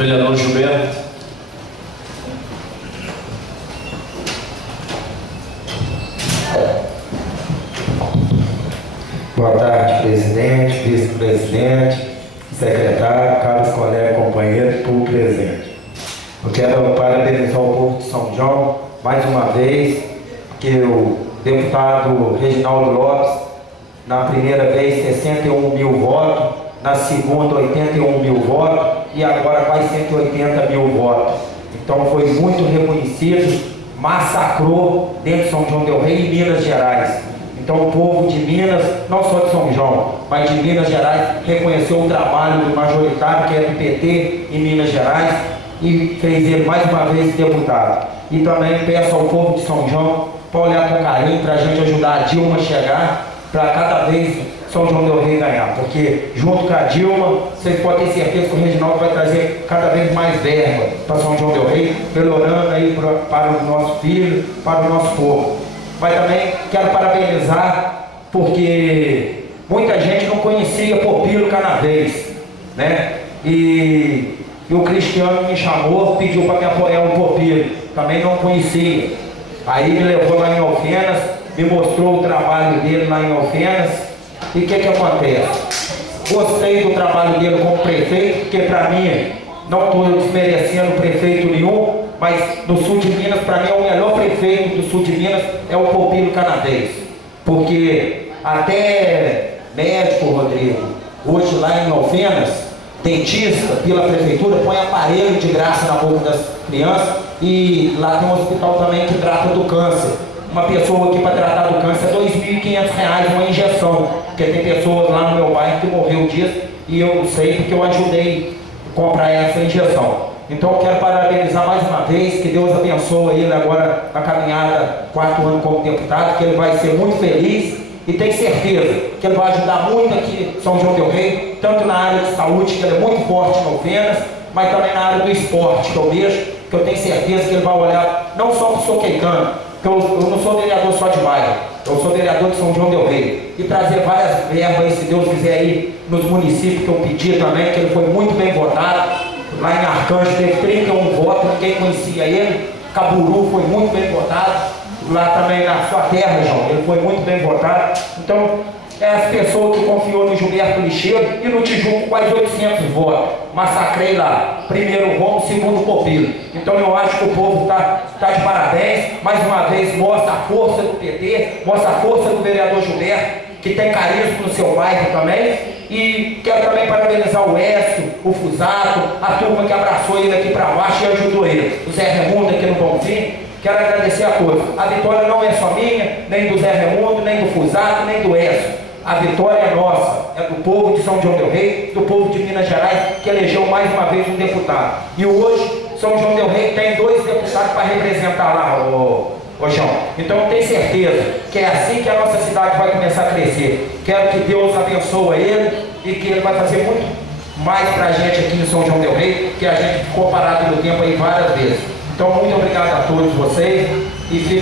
Vereador Gilberto. Boa tarde, presidente, vice-presidente, secretário, caros colegas, companheiros, público presente. Eu quero parabenizar o povo de São João mais uma vez, que o deputado Reginaldo Lopes, na primeira vez 61 mil votos, na segunda 81 mil votos e agora quase 180 mil votos. Então foi muito reconhecido, massacrou dentro de São João del Rei e Minas Gerais. Então o povo de Minas, não só de São João, mas de Minas Gerais, reconheceu o trabalho do majoritário, que é do PT em Minas Gerais, e fez ele mais uma vez deputado. E também peço ao povo de São João para olhar com carinho, para a gente ajudar a Dilma a chegar, para cada vez São João del Rei ganhar, porque junto com a Dilma, vocês podem ter certeza que o Reginaldo vai trazer cada vez mais verba para São João del Rei, melhorando aí para o nosso filho, para o nosso povo. Mas também quero parabenizar, porque muita gente não conhecia Popilo Canavês, né? E o Cristiano me chamou, pediu para me apoiar o Popilo, também não conhecia. Aí me levou lá em Alfenas, me mostrou o trabalho dele lá em Alfenas, e o que acontece? Gostei do trabalho dele como prefeito, porque para mim, não estou desmerecendo prefeito nenhum, mas no sul de Minas, para mim, o melhor prefeito do sul de Minas é o Popilo Canavês. Porque até médico, Rodrigo, hoje lá em Alfenas, dentista, pela prefeitura, põe aparelho de graça na boca das crianças, e lá tem um hospital também que trata do câncer. Uma pessoa aqui para tratar do câncer é R$ 2.500 uma injeção, porque tem pessoas lá no meu bairro que morreu disso, e eu sei porque eu ajudei a comprar essa injeção. Então eu quero parabenizar mais uma vez, que Deus abençoe ele agora na caminhada, 4 anos como deputado, que ele vai ser muito feliz e tenho certeza que ele vai ajudar muito aqui em São João del Rei, tanto na área de saúde, que ele é muito forte em Alfenas, mas também na área do esporte, que eu vejo, que eu tenho certeza que ele vai olhar não só para o Soqueicano, porque eu não sou vereador só de bairro, eu sou vereador de São João del Rei, e trazer várias verbas, se Deus quiser, aí nos municípios que eu pedi também, que ele foi muito bem votado. Lá em Arcanjo teve 31 votos, ninguém conhecia ele. Caburu foi muito bem votado. Lá também na sua terra, João, ele foi muito bem votado. Então, é as pessoas que confiou no Gilberto Lixeiro e no Tijuco quase 800 votos. Massacrei lá. Primeiro Romo, segundo Popilo. Então eu acho que o povo tá de parabéns. Mais uma vez mostra a força do PT, mostra a força do vereador Gilberto, que tem carisma no seu bairro também. E quero também parabenizar o Écio, o Fusato, a turma que abraçou ele aqui para baixo e ajudou ele. O Zé Raimundo aqui no Bonfim. Quero agradecer a todos. A vitória não é só minha, nem do Zé Raimundo, nem do Fusato, nem do Écio. A vitória é nossa, é do povo de São João del Rei, do povo de Minas Gerais, que elegeu mais uma vez um deputado. E hoje, São João del Rei tem 2 deputados para representar lá, ô João. Então eu tenho certeza que é assim que a nossa cidade vai começar a crescer. Quero que Deus abençoe ele e que ele vai fazer muito mais para a gente aqui em São João del Rei, que a gente ficou parado no tempo aí várias vezes. Então muito obrigado a todos vocês e fique